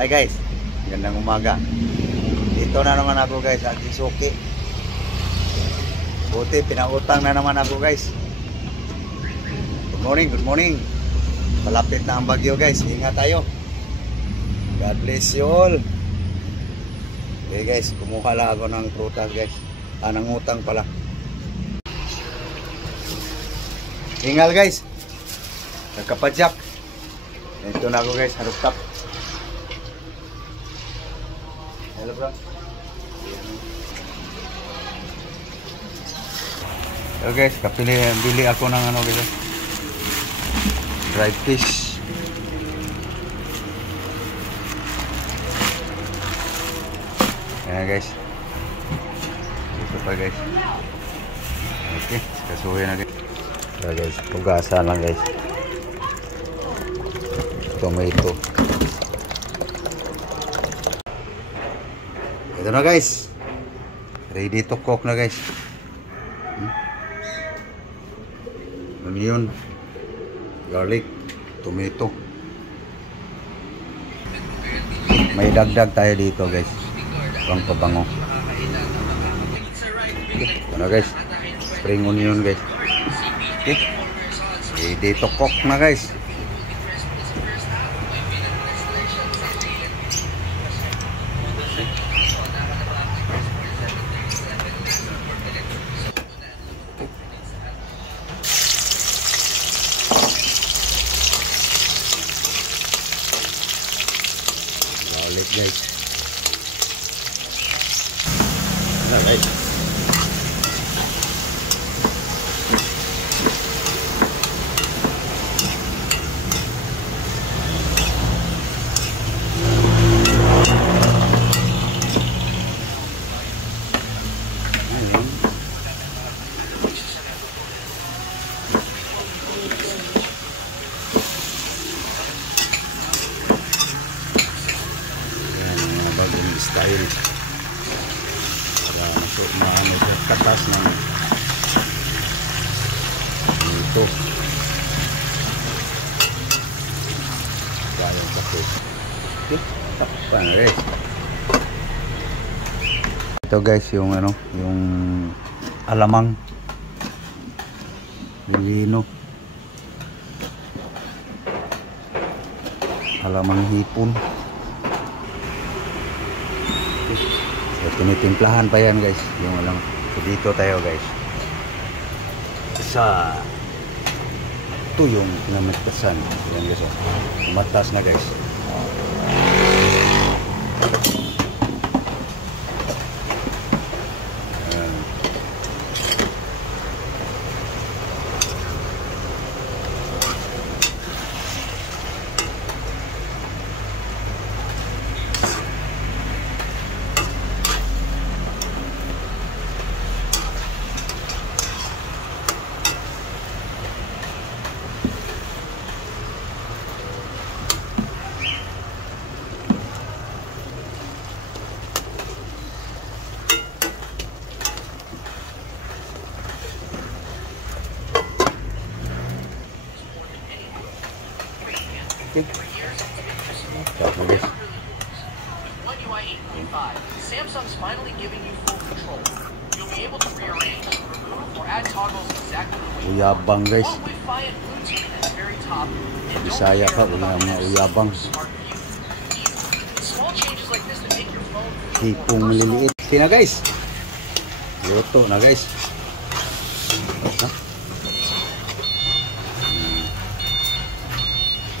Hi guys, gandang umaga. Dito na naman ako guys, at Suki. Buti, pinautang na naman ako guys. Good morning, good morning. Palapit na ang bagyo guys, ingat tayo. God bless you all. Okay guys, kumuha lang ako ng prutas guys. Ng utang pala. Ingal guys. Nagkapadyak. Ito na ako guys, harap-tap. Hello bro. So guys, bili ako ng ano guys. Dried fish. Ayan guys. Ito pa guys. Okay, kasuhin na guys. So guys, pugasan lang guys. Tomato. Ito na guys. Ready to cook na guys. Onion, garlic, tomato. May dagdag tayo dito guys. Pang pabango. Ito na guys. Spring onion guys. Okay. Ready to cook na guys. Garlic guys. Alright. Style para masuk maano sa katas ng ito kaya kape. Okay, tapos na guys. Ito guys yung ano, yung alamang lilino, alamang hipon. Tinitimplahan pa yan guys, yung alam. So dito tayo guys sa ito yung pinamatasan yan guys, matas na guys. Okay. One UI 8.5, Samsung's finally giving you full control. You'll be able to rearrange, remove, or add toggles exactly the way you want. Uyabang guys. All Wi-Fi and Bluetooth at the very top. And Bisaya ka, uyabang. Small changes like this to make your phone Hipong maliliit. Okay na guys. Luto na guys.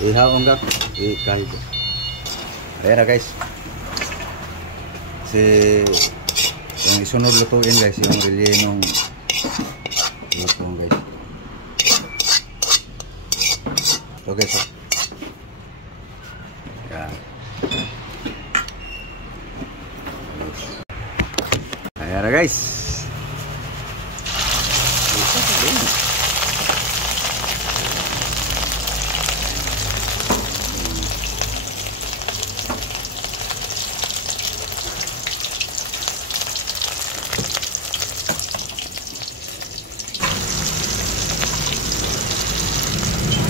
Ihaw ka. Kahit. Ayan na guys. Yung isunod lutuin guys, yung rellenong lutong guys. So guys, yan. Ayan na guys.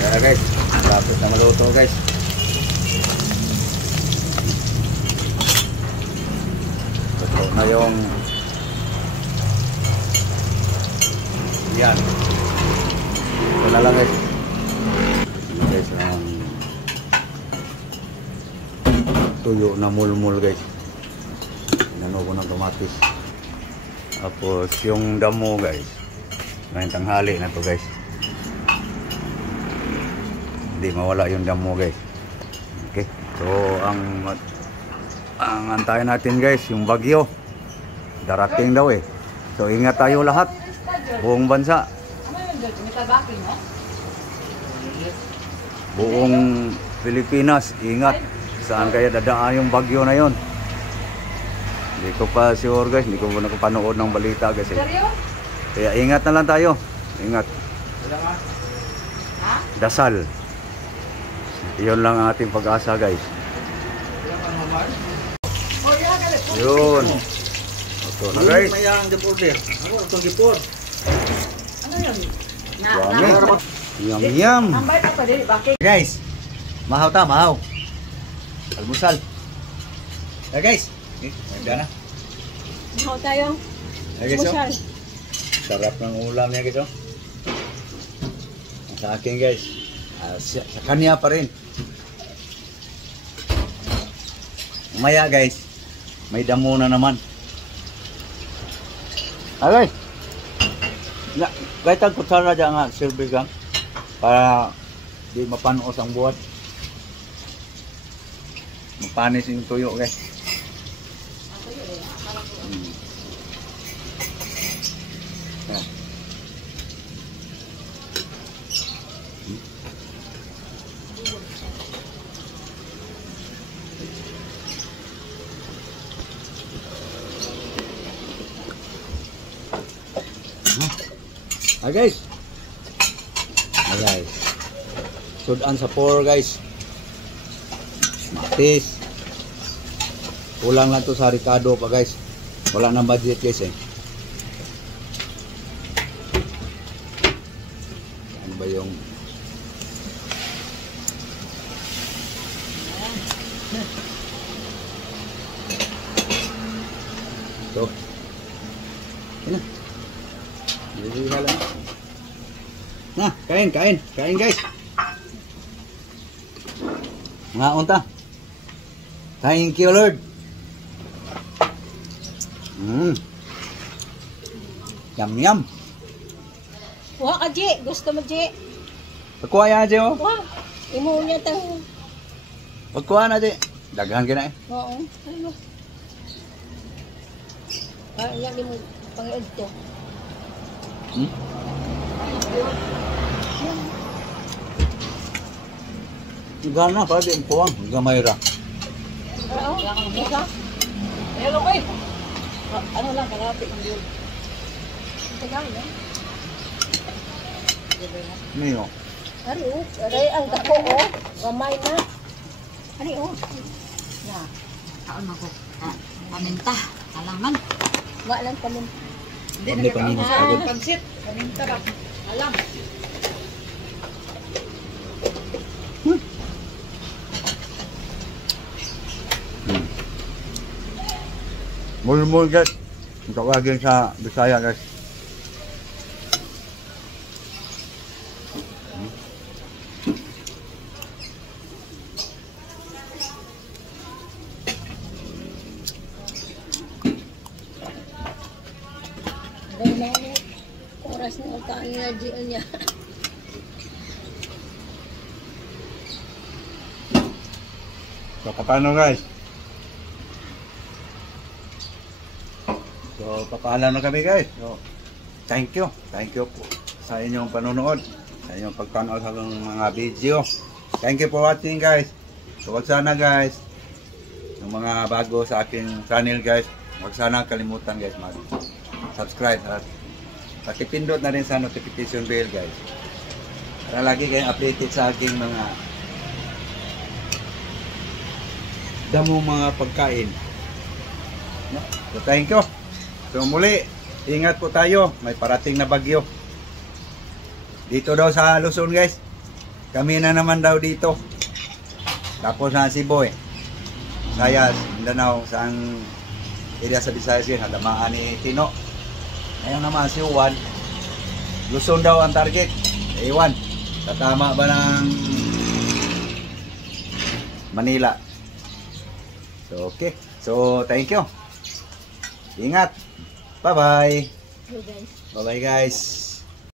Ayan na guys, tapos na maluto guys. na yung yan. Ito na lang guys. Guys, ang tuyo na mulmul guys. Inano ko ng kamatis. Tapos yung damo guys. Ngayong tanghali na to guys. Hindi mawala yung damo guys. Okay. So ang antayin natin guys yung bagyo. Darating daw eh. So ingat tayo lahat. Buong bansa. Buong Pilipinas, ingat. Saan kaya dadaan yung bagyo na yon? Hindi ko pa sure guys, hindi ko pa nakapanood ng balita guys. Kaya ingat na lang tayo. Ingat. Dasal. Iyon lang ang ating pag-asa guys. Yun. Ito na guys. Mayang deporter. Ako itong deport. Ano yun? Yum yum. Tambay pa pa din, bakit? Guys, mahaw ta, mahaw. Almusal. Guys. Maganda na. Mahaw tayo. Guys, oh. Musal. Sarap ng ulam niya guys. Oh. Sa akin guys. Sa kanya pa rin. Maya guys. May damo na naman. Alright. Kahit ang kutsara dyan nga, service lang. Para di mapanos ang buhat. Mapanis yung tuyo guys. Guys. Guys. Sudan sa 4 guys. Matis. Kulang lang to sa Ricardo pa guys. Wala nang budget guys eh. Ano ba yung ito? Yan na. Hindi lang. Nah, kain guys. Nga unta. Thank you Lord. Yum yum. Wah ka, Ji. Gusto mo, Ji? Pagkuha yan, Ji, oh. Wah. Imo niya tayo. Pagkuha na, Ji. Daghan ka na eh. Oo. Ano? Yan din mo pang-iod to. Gana pa din po ang gamay ra. Oo. Isa. Hello, oy. Ano lang, kalapit yun. Tagal na. Niyo. Ari, oh. Ari, ang dako, oh. Gamay na. Ari, oh. Ya. Kaon ako. Paminta. Alaman. Walang pamin. Hindi paninus agad. Pansit. Paminta ba? Alam. Mulmul guys. Tawagin sa Bisaya guys. Oras na utaan niya, Jion niya. So, paano guys? So, papaalam na kami guys. So, thank you. Thank you po sa inyong panonood. Sa inyong pagpanood sa mga video. Thank you for watching guys. So, wag sana guys, yung mga bago sa aking channel guys, wag sana kalimutan guys mag-subscribe at pakipindot na rin sa notification bell guys. Para lagi kayong updated sa aking mga damo mga pagkain. No? So, thank you. So muli, ingat po tayo. May parating na bagyo. Dito daw sa Luzon guys. Kami na naman daw dito. Tapos na Cebu eh. Sayas, Mindanao, saan area sa Visayas yun, hadamaan ni Tino. Ngayon naman si Juan, Luzon daw ang target. Ewan, tatama ba ng Manila? So, okay. So, thank you. Ingat. Bye-bye. So guys. Bye-bye guys.